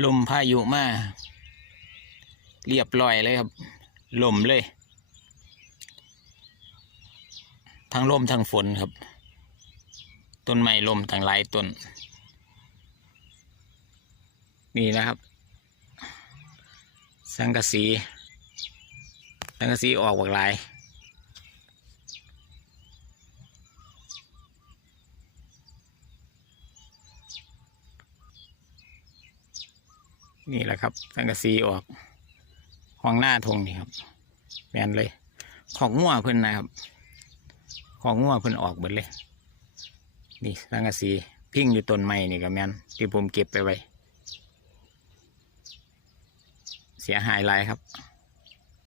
ลมพายุมาเรียบร้อยเลยครับลมเลยทั้งลมทั้งฝนครับต้นไม้ลมทั้งหลายต้นนี่นะครับสังกะสีออกหลากหลายนี่แหละครับสังกะสีออกห้องหน้าทงนี่ครับแมนเลยของงัวเพิ่นนะครับของงัวเพิ่นออกหมดเลยนี่สังกะสีพิ้งอยู่ต้นไม้นี่ก็แมนที่ผมเก็บไปไว้เสียหายหลายครับ